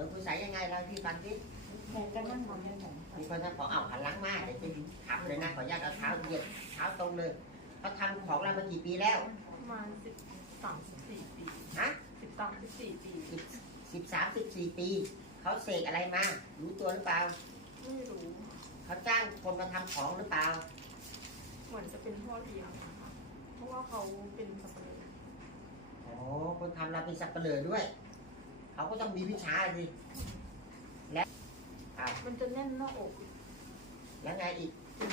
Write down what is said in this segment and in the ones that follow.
ดี๋ยวคุณใส่ยังไงเราที่ฟังดิแขนจะนั่งนอนได้ไหมมีคนจะขอเอาหันหลังมาเดี๋ยวจะถามเลยนะขออนุญาตเอาเท้าเหยียดเท้าตรงเลยเขาทำของเรามากี่ปีแล้วประมาณสิบสามสิบสี่ปีฮะสิบสามสิบสี่ปีสิบสิบสามสิบสี่ปีเขาเสกอะไรมา รู้ตัวหรือเปล่าไม่รู้เขาจ้างคนมาทำของหรือเปล่า เหมือนจะเป็นพ่อเลี้ยงนะคะเพราะว่าเขาเป็นสับปะเลอโอ้คนทำเราเป็นสับเปลือด้วย เขาก็ต้องมีวิชาสิและอ้าวมันจะแน่นหน้าอกแล้วไงอีกจน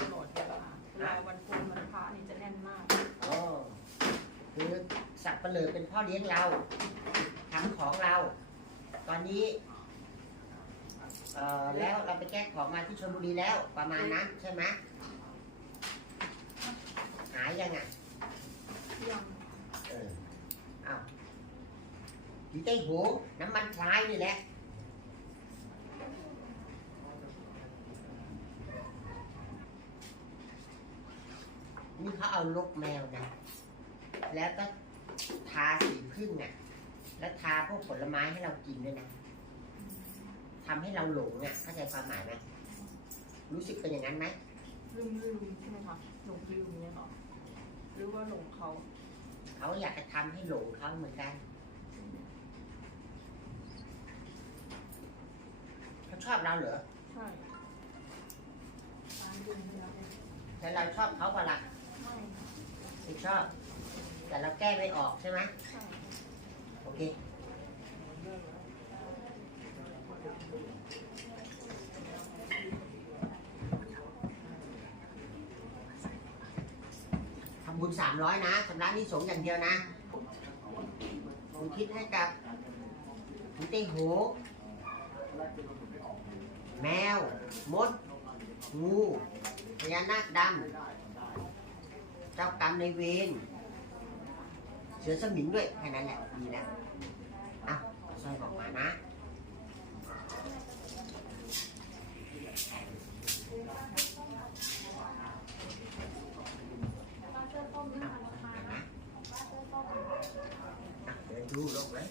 ตลอดเวลาเวลาวันโกนวันพระนี่จะแน่นมากอ๋อคือสับเปลือเป็นพ่อเลี้ยงเราทำของเรา ตอนนี้เอ่อแล้วเราไปแก้ของมาที่ชลบุรีแล้วประมาณนั้นใช่ไหมหายยังอะ ยัง เอออ้าว อยู่ใต้หูน้ำมันพรายนี่แหละนี่เขาเอาลกแมวนะ แล้วก็ทาสีพึ่งอะ แล้วทาพวกผลไม้ให้เรากินด้วยนะทำให้เราหลงอะ เข้าใจความหมายไหมรู้สึกเป็นอย่างนั้นไหมลืมลืมใช่ไหมคะหลงลืมเนี่ยเหรอหรือว่าหลงเขา เขาอยากจะทำให้หลงเขาเหมือนกัน เขา ชอบเราเหรอใช่ตามดูไม่ได้แต่เราชอบเขาเปล่าล่ะไม่ค่ะไม่ชอบ แต่เราแก้ไม่ออกใช่ไหมใช่โอเค ทำบุญสามร้อยนะชำระหนี้สงฆ์อย่างเดียวนะผมคิดให้กับคุณเต้หู แมว มด งูพญานาคดำ เจ้ากรรมในายเวร เสือสมิงด้วย แค่นั้นแหละ ดีแล้วอะซอยบอกมานะอะนะอะเดินดูลงเลย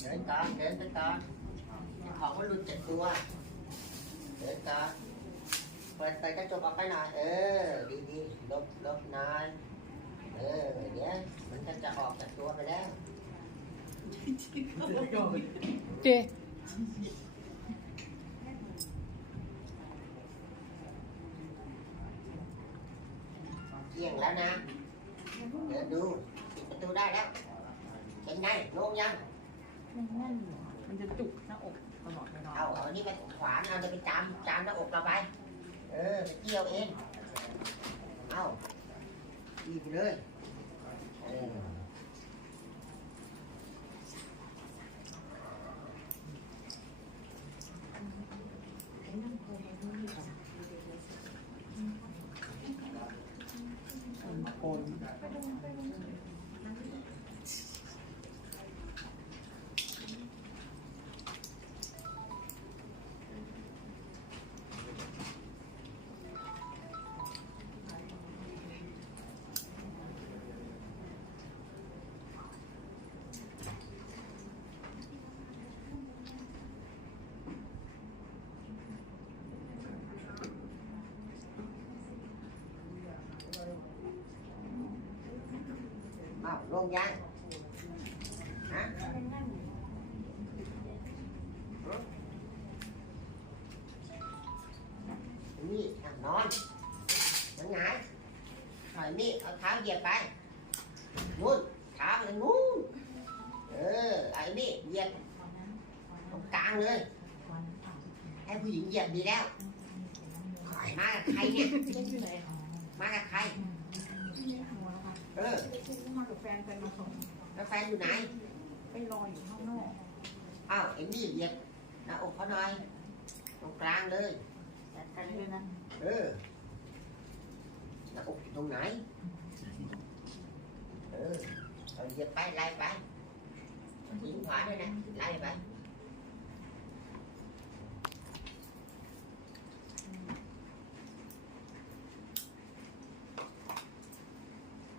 เดินก่อนเดิน ไปก่อนของมันหลุดจากตัวเดินก่อนเปิดเปิดกระจกออกไปหน่อยเออ ดีดีลบลบหน่อยเออเดี๋ยวมันก็จะออกจากตัวไปแล้วเจ๊เที่ยงแล้วนะ เดินดูปิดประตูได้แล้วเป็นไงโล่งยัง มันแน่นเหรอมันจะจุกหน้าอกตลอดเวลาเอาเอานี่ไปขวานเอาจะไปจามจามหน้าอกเราไป เออไปเกี่ยวเอง เอาอีกเลย เออ โกน เอาลงยังฮะนี่อะนอนมันหงายถอยนี่เอาเท้าเหยียบไปนู่นเท้าไปนู่นเออไอ้นี่เหยียบตรงกลางเลยให้ผู้หญิงเหยียบดีแล้วมากับใครเนี่ยเล่นอยู่ไหนมากับใครหัวค่ะ เออมากับแฟนแฟนมาส่งแล้วแฟนอยู่ไหน ไปรออยู่ข้างนอกอ้าวเอ็มมี่เหยียบหน้าอกเขาหน่อย ตรงกลางเลยแต่กันเลยนะเออหน้าอกอยู่ตรงไหน เออเอาเหยียบไปไล่ไปทิ้งขวาด้วยนะไล่ไป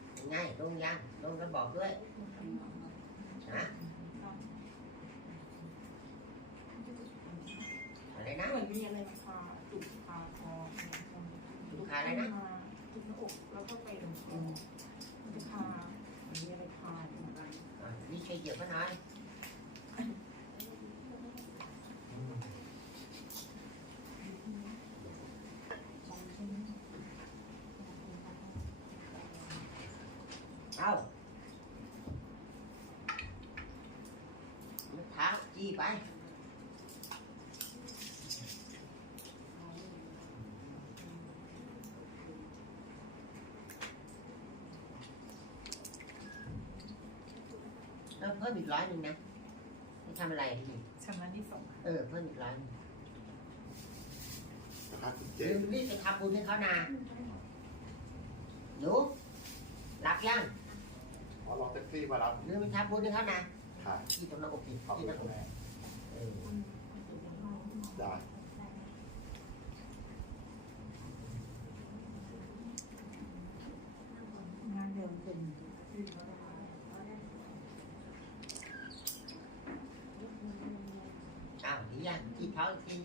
ยั งไงลงยังลงแล้วบอกด้วยนะอะไรนะเหมือนมีอะไรคาจุกคาคอลูกค้าอะไรนะจุกหน้าอกแล้วก็ไปตรงคอมันจะคามีอะไรคาอยู่อะไรอะนี่ช่วยเหยียบเขาหน่อยเอาเท้า จี้ไปแล้วเพิ่มอีกร้อยหนึ่งนะนี่ทำอะไรนี่ชำระที่สองเออเพิ่มอีกร้อยหนึ่งนะครับเจ๊ลืมรีบไปทำบุญให้เขานะหนูรับยังขอรอแท็กซี่มารับลืมไปทำบุญให้เขานะ ค่ะที่ตรงหน้าอกที่ขอบที่คุหณน้าอกแม่เออได้งานเดิมเป็นอ้าวดียังที่เท้าอีกที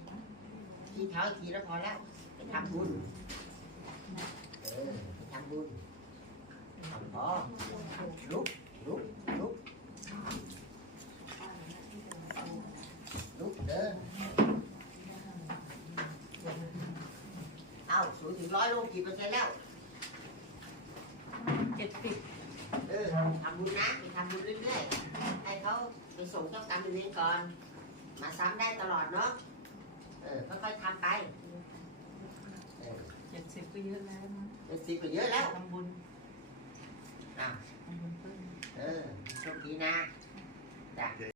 ที่เท้าอีกทีแล้วพอแล้วไปทำบุญเออไปทำบุญทำพอลุกลุกลุกลุกเดินเอ้าศูนย์ถึงร้อยลงกี่เปอร์เซ็นต์แล้ว เจ็ดสิบเออทำบุญนะไปทำบุญเรื่อยๆ ให้เขาไปส่งเจ้ากรรมนายเวรก่อน มาซ้ำได้ตลอดเนาะ เออค่อยๆทำไปเออเจ็ดสิบก็เยอะแล้วนะเป็นสิบก็เยอะแล้วทำบุญอะทำบุญเพิ่มเออโชคดีนะจ้ะ